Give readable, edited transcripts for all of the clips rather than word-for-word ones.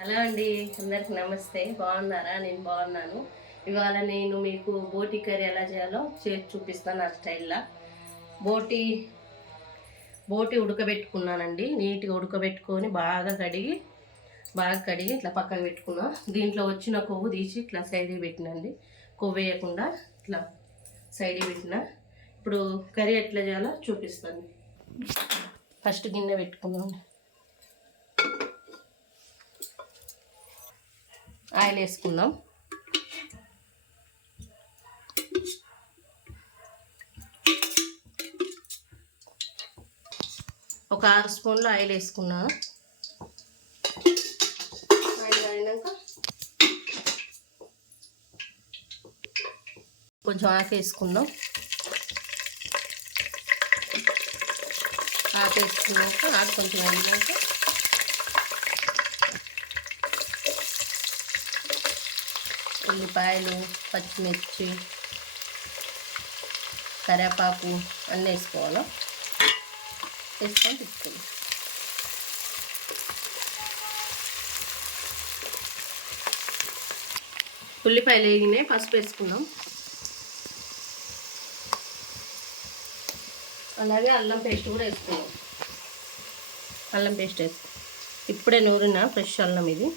Hello అండి, అందరికి నమస్తే. బాగున్నారా? నేను బాగున్నాను. ఇవాళ నేను మీకు బోటి కర్రీ ఎలా చేయాలో చేసి చూపిస్తాను నా స్టైల్లో. బోటి బోటి ఉడకబెట్టుకున్నానండి. నీట్గా ఉడకబెట్టుకొని బాగా కడిగి ఇట్లా పక్కకు పెట్టుకున్నా. దీంట్లో వచ్చిన కొవ్వు తీసి ఇట్లా సైడ్కి పెట్టినండి. కొవ్వు వేయకుండా ఇట్లా సైడ్కి పెట్టిన. ఇప్పుడు కర్రీ ఎట్లా చేయాలో చూపిస్తాను. ఫస్ట్ గిన్నె పెట్టుకుందాం. ఆయిల్ వేసుకుందాం. ఒక 6 స్పూన్లు ఆయిల్ వేసుకున్నాను. ఆయిల్ అయినాక కొంచెం ఆకు వేసుకుందాం. ఆకు వేసుకున్నాక ఆకు కొంచెం వేగినాక ఉల్లిపాయలు, పచ్చిమిర్చి, కరివేపాకు అన్నీ వేసుకోవాలి. వేసుకొని తిప్పుకుందాం. ఉల్లిపాయలు వేగినాయి, పసుపు వేసుకుందాం. అలాగే అల్లం పేస్ట్ కూడా వేసుకుందాం. అల్లం పేస్ట్ వేసుకుందాం. ఇప్పుడే నూరిన ఫ్రెష్ అల్లం ఇది.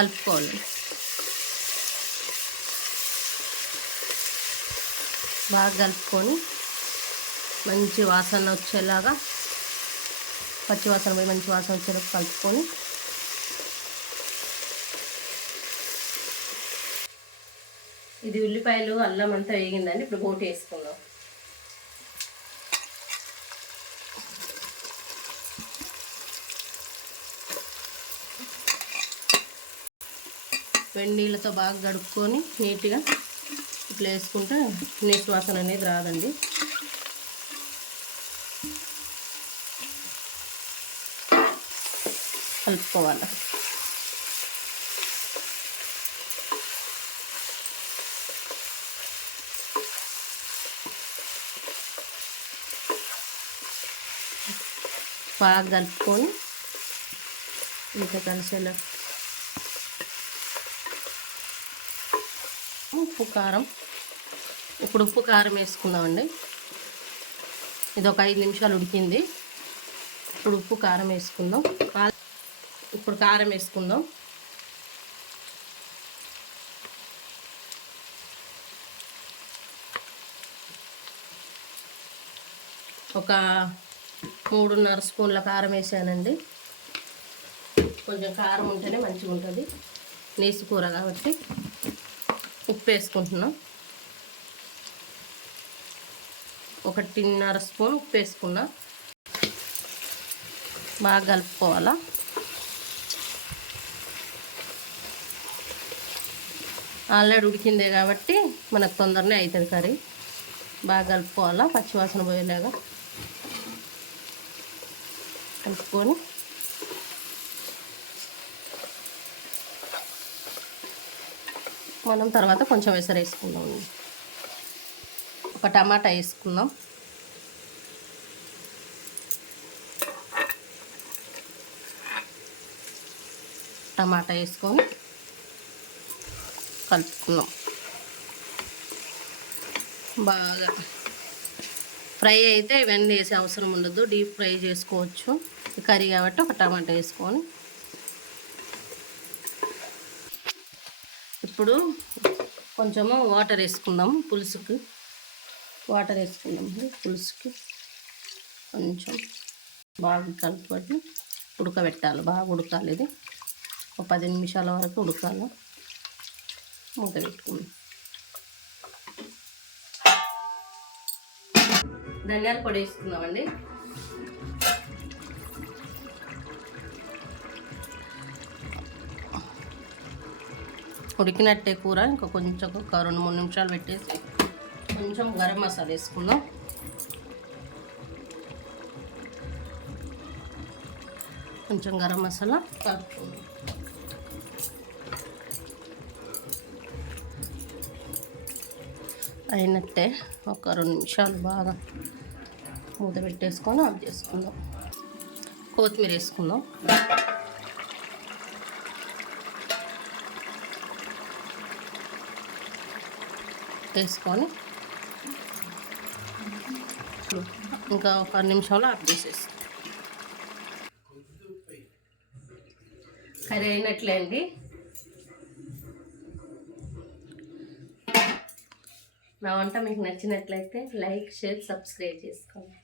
కలుపుకోవాలి. బాగా కలుపుకొని మంచి వాసన వచ్చేలాగా, పచ్చి వాసన పోయి మంచి వాసన వచ్చేలాగా కలుపుకొని ఇది ఉల్లిపాయలు అల్లం అంతా వేగిందండి. ఇప్పుడు బోటి వేసుకుందాం. వేడి నీళ్ళతో బాగా కడుక్కొని నీట్గా ఇట్లా వేసుకుంటే నీటి వాసన అనేది రాదండి. కలుపుకోవాలి. బాగా కలుపుకొని ఇంకా కలిసేలా ఉప్పు కారం. ఇప్పుడు ఉప్పు కారం వేసుకుందామండి. ఇది ఒక 5 నిమిషాలు ఉడికింది. ఇప్పుడు ఉప్పు కారం వేసుకుందాం. ఇప్పుడు కారం వేసుకుందాం. ఒక 3.5 స్పూన్ల కారం వేసానండి. కొంచెం కారం ఉంటేనే మంచిగా ఉంటుంది, నీసు కూర కాబట్టి. ఉప్పు వేసుకుంటున్నాం. 1.5 స్పూన్ ఉప్పు వేసుకున్నా. బాగా కలుపుకోవాలా. ఆల్రెడీ ఉడికిందే కాబట్టి మనకు తొందరనే అవుతుంది కర్రీ. బాగా కలుపుకోవాలా, పచ్చివాసన పోయేలాగా కలుపుకొని మనం తర్వాత కొంచెం ఎసరు వేసుకుందాం. ఒక టమాటా వేసుకుందాం. టమాటా వేసుకొని కలుపుకుందాం. బాగా ఫ్రై అయితే ఇవన్నీ వేసే అవసరం ఉండదు, డీప్ ఫ్రై చేసుకోవచ్చు. కర్రీ కాబట్టి ఒక టమాటా వేసుకొని ఇప్పుడు కొంచెము వాటర్ వేసుకుందాం. పులుసుకి వాటర్ వేసుకుందామండి. పులుసుకి కొంచెం బాగా కలుపుకొని ఉడకబెట్టాలి. బాగా ఉడకాలి. ఇది ఒక 10 నిమిషాల వరకు ఉడకాలి. మూత పెట్టుకుందాం. ధనియాల పొడి వేసుకుందామండి. ఉడికినట్టే కూర. ఇంకా కొంచెం ఒక 2-3 నిమిషాలు పెట్టేసి కొంచెం గరం మసాలా వేసుకుందాం. కొంచెం గరం మసాలా కలుపుకుందాం. అయినట్టే. ఒక 2 నిమిషాలు బాగా మూత పెట్టేసుకొని ఆఫ్ చేసుకుందాం. కొత్తిమీర వేసుకుందాం. వేసుకొని ఇంకా ఒక 2 నిమిషాలు ఆఫ్ చేసేస్తాం. కర్రీ అయినట్లే అండి. నా వంట మీకు నచ్చినట్లయితే లైక్, షేర్, సబ్స్క్రైబ్ చేసుకోండి.